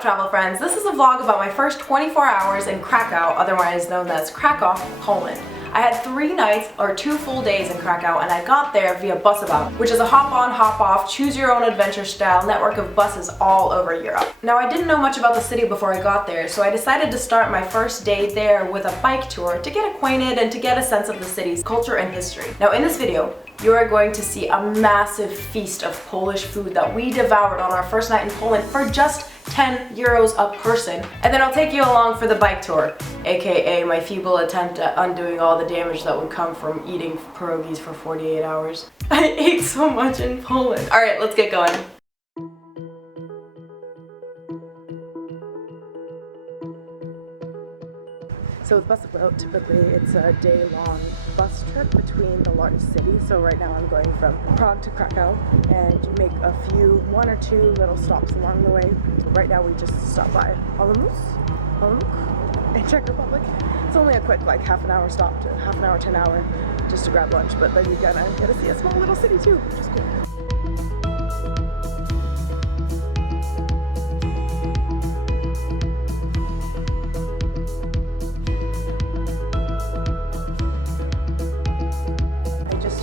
up, travel friends? This is a vlog about my first 24 hours in Krakow, otherwise known as Krakow, Poland. I had 3 nights or 2 full days in Krakow, and I got there via Busabout, which is a hop-on, hop-off, choose-your-own-adventure style network of buses all over Europe. Now, I didn't know much about the city before I got there, so I decided to start my first day there with a bike tour to get acquainted and to get a sense of the city's culture and history. Now, in this video, you are going to see a massive feast of Polish food that we devoured on our first night in Poland for just 10 euros a person. And then I'll take you along for the bike tour, aka my feeble attempt at undoing all the damage that would come from eating pierogis for 48 hours. I ate so much in Poland. Alright, let's get going. So with Busabout, typically it's a day-long bus trip between the largest cities. So right now I'm going from Prague to Krakow, and you make one or two little stops along the way. Right now we just stopped by Olomouc in Czech Republic. It's only a quick like half an hour stop to half an hour to an hour just to grab lunch, but then you get to see a small little city too, which is cool.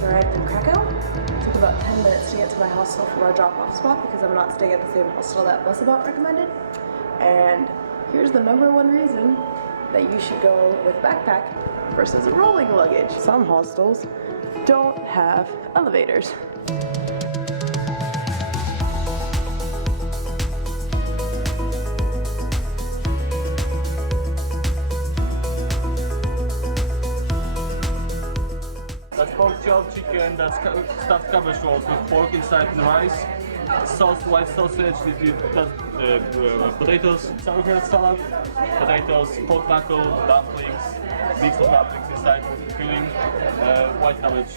Arrived in Krakow. It took about 10 minutes to get to my hostel from our drop-off spot because I'm not staying at the same hostel that Busabout recommended. And here's the #1 reason that you should go with backpack versus rolling luggage. Some hostels don't have elevators. That's pork chop chicken, that's stuffed cabbage rolls with pork inside and rice. Sauce, white sausage, potatoes, sauerkraut salad, potatoes, pork knuckle, dumplings, mix of dumplings inside with filling, white cabbage.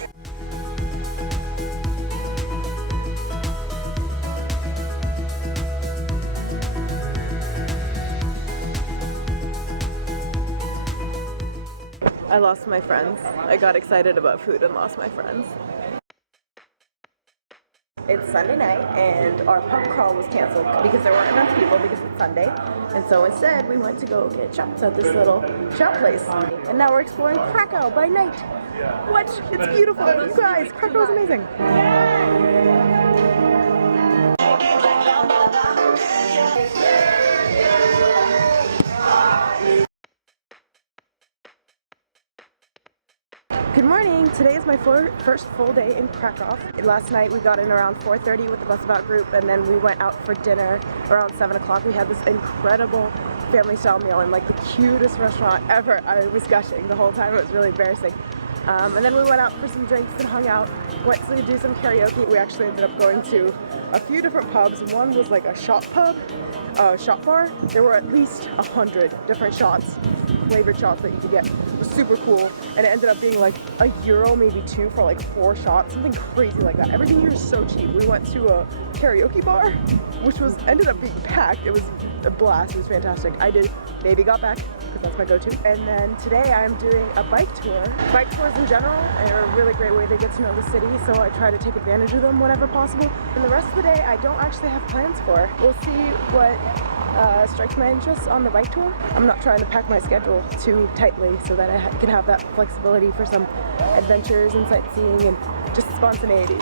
I lost my friends. I got excited about food and lost my friends. It's Sunday night and our pub crawl was canceled because there weren't enough people because it's Sunday. And so instead we went to go get shots at this little shop place. And now we're exploring Krakow by night. What? It's beautiful. You guys, Krakow is amazing. Good morning! Today is my first full day in Krakow. Last night we got in around 4:30 with the Busabout group, and then we went out for dinner around 7 o'clock. We had this incredible family style meal in like the cutest restaurant ever. I was gushing the whole time. It was really embarrassing. And then we went out for some drinks and hung out, went to do some karaoke. We actually ended up going to a few different pubs. One was like a shot pub, shot bar. There were at least 100 different shots, flavored shots that you could get. It was super cool, and it ended up being like €1, maybe 2 for like 4 shots, something crazy like that. Everything here is so cheap. We went to a karaoke bar, which ended up being packed. It was a blast. It was fantastic. I did Baby Got Back, because that's my go-to. And then today I'm doing a bike tour. Bike tours in general are a really great way to get to know the city, so I try to take advantage of them whenever possible. And the rest of the day I don't actually have plans for. We'll see what strikes my interest on the bike tour. I'm not trying to pack my schedule too tightly so that I can have that flexibility for some adventures and sightseeing and just spontaneity.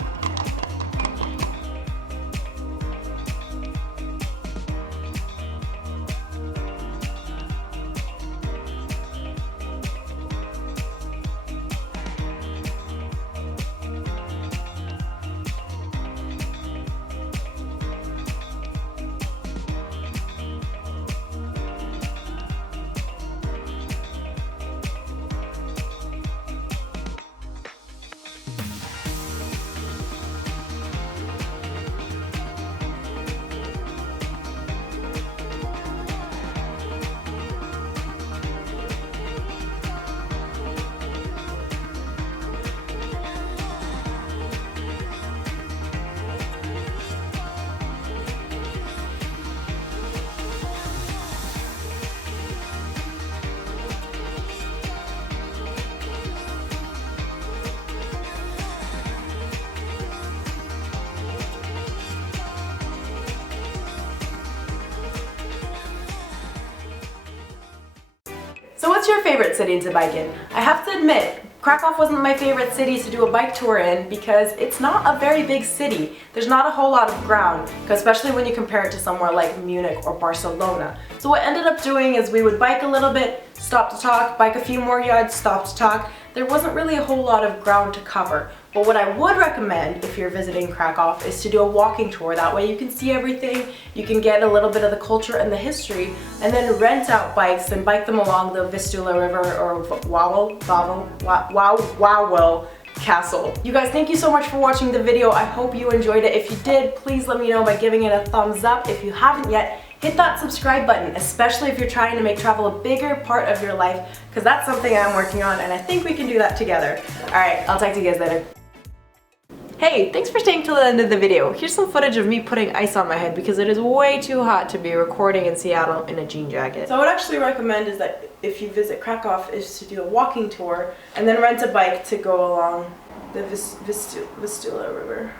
So what's your favorite city to bike in? I have to admit, Krakow wasn't my favorite city to do a bike tour in because it's not a very big city. There's not a whole lot of ground, especially when you compare it to somewhere like Munich or Barcelona. So what I ended up doing is we would bike a little bit, stop to talk, bike a few more yards, stop to talk. There wasn't really a whole lot of ground to cover. But what I would recommend if you're visiting Krakow is to do a walking tour. That way you can see everything, you can get a little bit of the culture and the history, and then rent out bikes and bike them along the Vistula River or Wawel Castle. You guys, thank you so much for watching the video. I hope you enjoyed it. If you did, please let me know by giving it a thumbs up. If you haven't yet, hit that subscribe button, especially if you're trying to make travel a bigger part of your life, because that's something I'm working on and I think we can do that together. Alright, I'll talk to you guys later. Hey, thanks for staying till the end of the video. Here's some footage of me putting ice on my head because it is way too hot to be recording in Seattle in a jean jacket. So I would actually recommend is that if you visit Krakow is to do a walking tour and then rent a bike to go along the Vistula River.